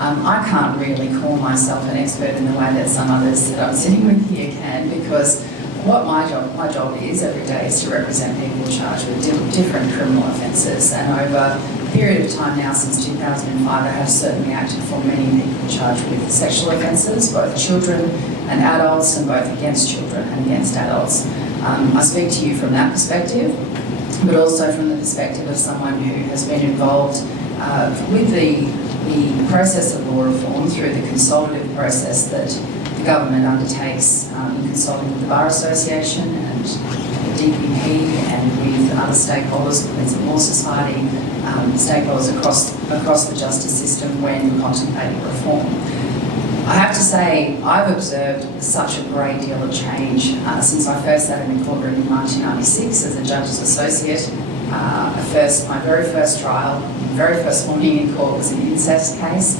I can't really call myself an expert in the way that some others that I'm sitting with here can, because what my job is every day is to represent people charged with different criminal offences, and over a period of time now, since 2005, I have certainly acted for many people charged with sexual offences, both children and adults, and both against children and against adults. I speak to you from that perspective, but also from the perspective of someone who has been involved with the process of law reform through the consultative process that the government undertakes in consulting with the Bar Association and the DPP and with other stakeholders, the Queensland Law Society, stakeholders across the justice system when contemplating reform. I have to say, I've observed such a great deal of change since I first sat in the courtroom in 1996 as a judge's associate. My very first trial, very first morning in court was an incest case.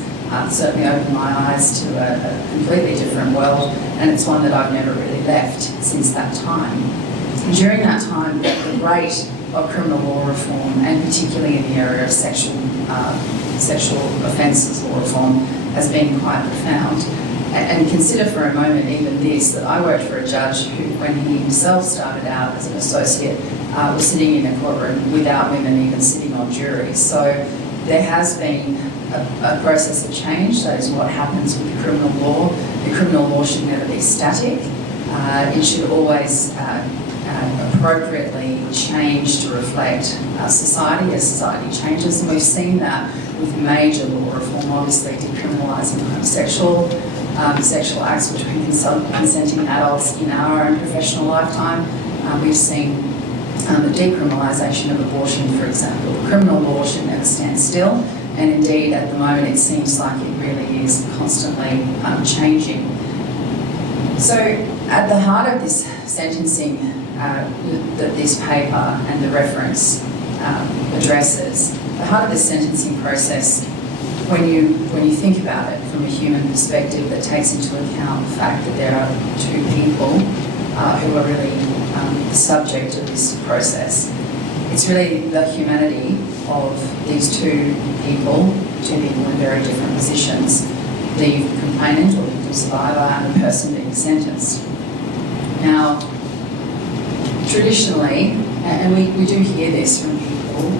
Certainly opened my eyes to a completely different world, and it's one that I've never really left since that time. During that time, the rate of criminal law reform, and particularly in the area of sexual offences law reform, has been quite profound. And consider for a moment even this, that I worked for a judge who, when he himself started out as an associate, was sitting in a courtroom without women even sitting on juries. So there has been a process of change. That is what happens with criminal law. The criminal law should never be static. It should always appropriately change to reflect society as society changes, and we've seen that with major law reform, obviously decriminalising sexual acts between consenting adults in our own professional lifetime. We've seen the decriminalisation of abortion, for example. Criminal law should never stand still, and indeed at the moment it seems like it really is constantly changing. So at the heart of this sentencing that this paper and the reference addresses, the heart of this sentencing process, when you think about it from a human perspective that takes into account the fact that there are two people who are really the subject of this process, it's really the humanity of these two people in very different positions, the complainant or victim survivor and the person being sentenced. Now, traditionally, and we do hear this from people,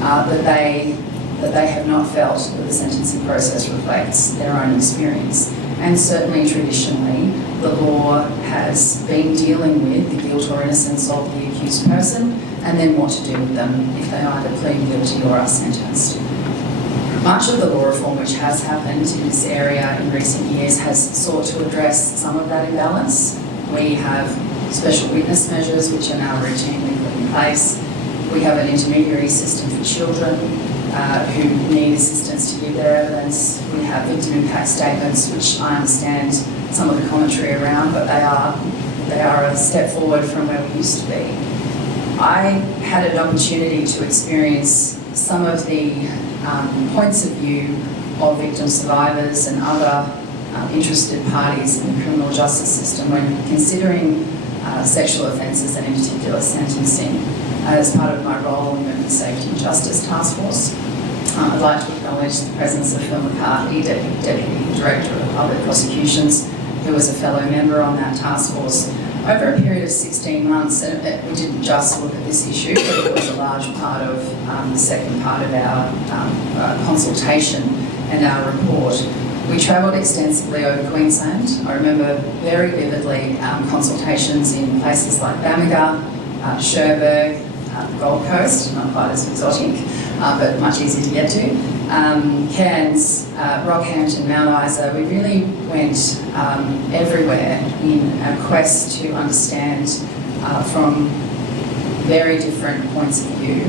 that they have not felt that the sentencing process reflects their own experience. And certainly traditionally, the law has been dealing with the guilt or innocence of the accused person and then what to do with them if they either plead guilty or are sentenced. Much of the law reform which has happened in this area in recent years has sought to address some of that imbalance. We have special witness measures which are now routinely put in place. We have an intermediary system for children who need assistance to give their evidence. We have victim impact statements, which I understand some of the commentary around, but they are a step forward from where we used to be. I had an opportunity to experience some of the points of view of victim survivors and other interested parties in the criminal justice system when considering sexual offences and in particular sentencing as part of my role in the Safety and Justice Taskforce. I'd like to acknowledge the presence of Phil McCarthy, Deputy Director of Public Prosecutions, who was a fellow member on that task force over a period of 16 months. And we didn't just look at this issue, but it was a large part of the second part of our consultation and our report. We travelled extensively over Queensland. I remember very vividly consultations in places like Bamaga, Cherbourg, the Gold Coast, not quite as exotic, but much easier to get to. Cairns, Rockhampton, Mount Isa. We really went everywhere in a quest to understand from very different points of view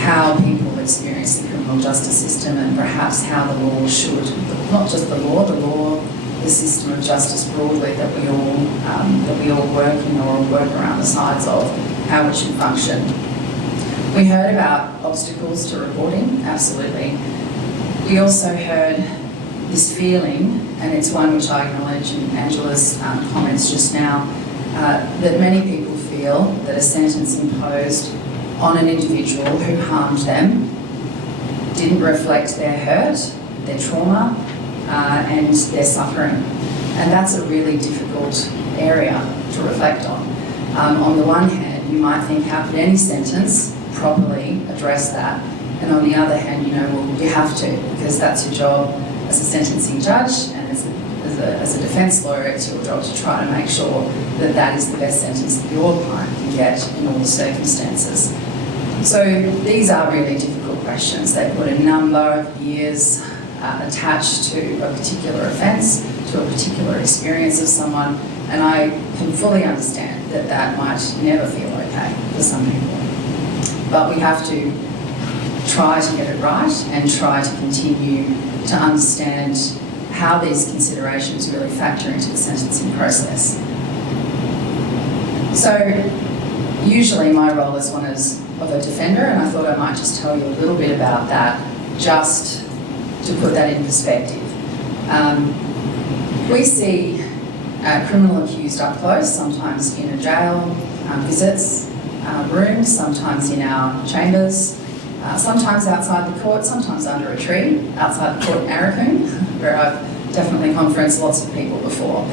how people experience the criminal justice system and perhaps how the law should, not just the law, the system of justice broadly that we all work in or work around the sides of, how it should function. We heard about obstacles to reporting, absolutely. We also heard this feeling, and it's one which I acknowledge in Angela's comments just now, that many people feel that a sentence imposed on an individual who harmed them didn't reflect their hurt their trauma, and their suffering. And that's a really difficult area to reflect on. On the one hand, you might think, how could any sentence properly address that? And on the other hand, well, you have to, because that's your job as a sentencing judge, and as a defence lawyer, it's your job to try to make sure that that is the best sentence that your client can get in all the circumstances. So these are really difficult questions. They put a number of years attached to a particular offence, to a particular experience of someone, and I can fully understand that that might never feel okay for some people. But we have to try to get it right and try to continue to understand how these considerations really factor into the sentencing process. So usually my role is one of a defender, and I thought I might just tell you a little bit about that, just to put that in perspective. We see criminal accused up close, sometimes in a jail, visits, rooms, sometimes in our chambers, sometimes outside the court, sometimes under a tree, outside the court in Arakoon, where I've definitely conferenced lots of people before.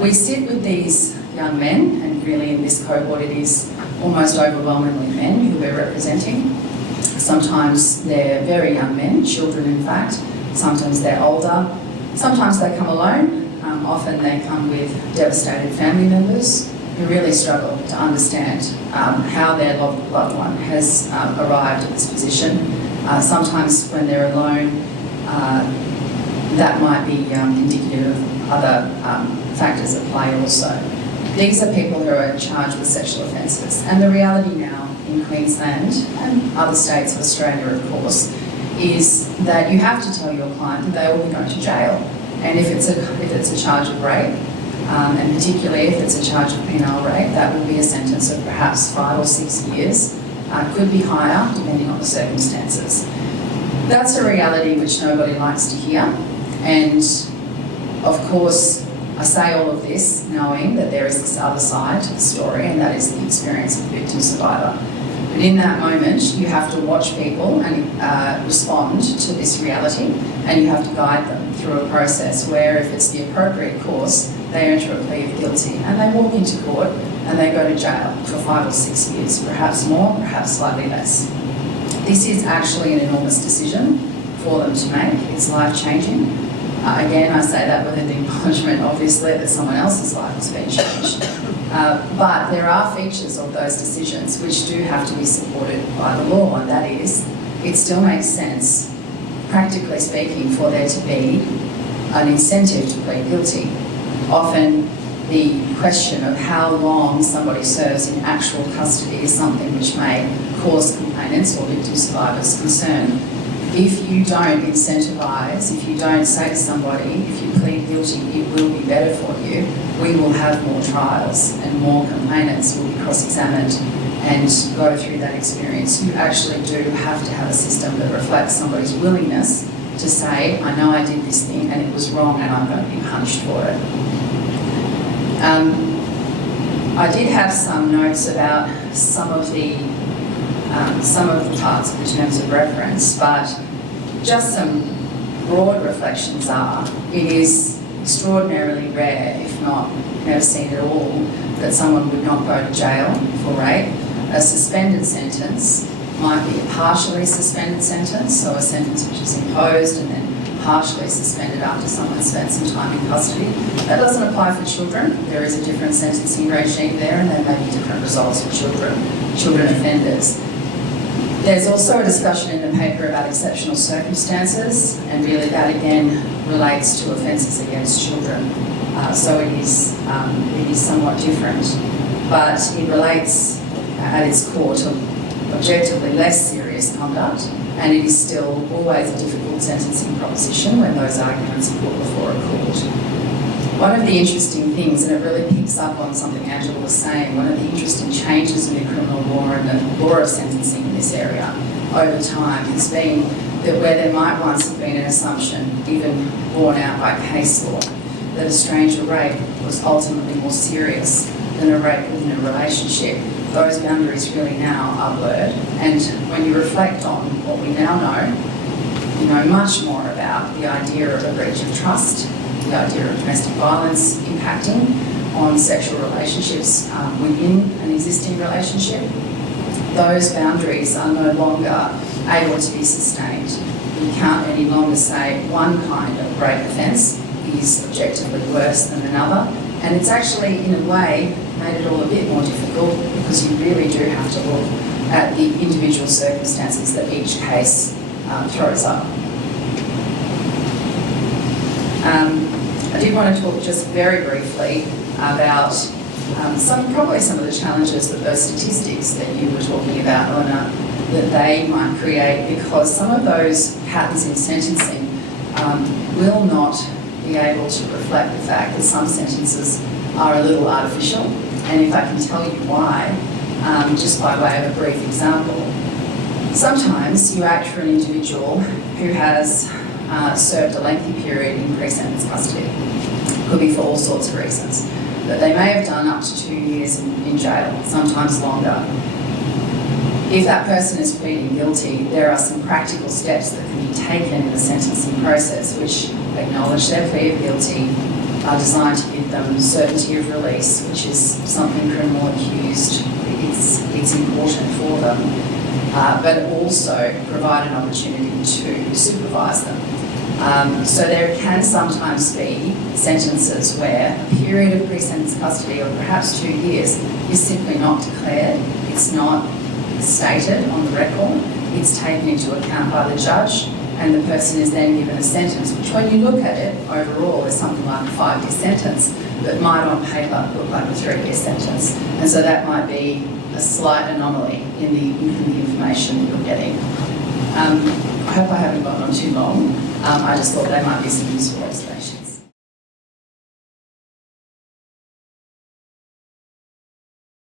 We sit with these young men, and really in this cohort it is almost overwhelmingly men who we're representing. Sometimes they're very young men, children in fact, sometimes they're older, sometimes they come alone, often they come with devastated family members who really struggle to understand how their loved one has arrived at this position. Sometimes when they're alone, that might be indicative of other factors at play also. These are people who are charged with sexual offences, and the reality now in Queensland and other states of Australia, of course, is that you have to tell your client that they will be going to jail. And if it's a charge of rape, and particularly if it's a charge of penal rape, that will be a sentence of perhaps 5 or 6 years, could be higher depending on the circumstances. That's a reality which nobody likes to hear, and of course I say all of this knowing that there is this other side to the story, and that is the experience of the victim survivor. But in that moment, you have to watch people and respond to this reality, and you have to guide them through a process where, if it's the appropriate course, they enter a plea of guilty and they walk into court and they go to jail for 5 or 6 years, perhaps more, perhaps slightly less. This is actually an enormous decision for them to make. It's life-changing. Again, I say that with an acknowledgement, obviously, that someone else's life has been changed. But there are features of those decisions which do have to be supported by the law, and that is, it still makes sense, practically speaking, for there to be an incentive to plead guilty. Often the question of how long somebody serves in actual custody is something which may cause complainants or victim survivors concern. If you don't incentivise, if you don't say to somebody, if you plead guilty, it will be better for you, we will have more trials and more complainants will be cross-examined and go through that experience. You actually do have to have a system that reflects somebody's willingness to say, I know I did this thing and it was wrong and I'm going to be punished for it. I did have some notes about some of the parts of the terms of reference, but just some broad reflections are, it is extraordinarily rare, if not never seen at all, that someone would not go to jail for rape. A suspended sentence might be a partially suspended sentence, so a sentence which is imposed and then partially suspended after someone spent some time in custody. That doesn't apply for children. There is a different sentencing regime there, and there may be different results for children offenders. There's also a discussion in the paper about exceptional circumstances, and really that again relates to offences against children. So it is somewhat different, but it relates at its core to objectively less serious conduct, and it is still always a difficult sentencing proposition when those arguments are put before a court. One of the interesting things, and it really picks up on something Angela was saying, one of the interesting changes in the criminal law and the law of sentencing in this area over time has been that where there might once have been an assumption, even borne out by case law, that a stranger rape was ultimately more serious than a rape within a relationship, those boundaries really now are blurred. And when you reflect on what we now know, much more about the idea of a breach of trust, the idea of domestic violence impacting on sexual relationships within an existing relationship. Those boundaries are no longer able to be sustained. You can't any longer say one kind of rape offence is objectively worse than another, and it's actually, in a way, made it all a bit more difficult because you really do have to look at the individual circumstances that each case throws up. I did want to talk just very briefly about probably some of the challenges that those statistics that you were talking about, Eleanor, that they might create, because some of those patterns in sentencing will not be able to reflect the fact that some sentences are a little artificial. And if I can tell you why, just by way of a brief example, sometimes you act for an individual who has served a lengthy period in pre-sentence custody. Could be for all sorts of reasons. But they may have done up to 2 years in jail, sometimes longer. If that person is pleading guilty, there are some practical steps that can be taken in the sentencing process which acknowledge their plea of guilty, are designed to give them certainty of release, which is something criminal accused, it's important for them, but also provide an opportunity to supervise them. So there can sometimes be sentences where a period of pre-sentence custody, or perhaps 2 years, is simply not declared. It's not stated on the record. It's taken into account by the judge, and the person is then given a sentence, which when you look at it, overall is something like a 5-year sentence, but might on paper look like a 3-year sentence. And so that might be a slight anomaly in the information that you're getting. I hope I haven't gone on too long. I just thought they might be some useful observations.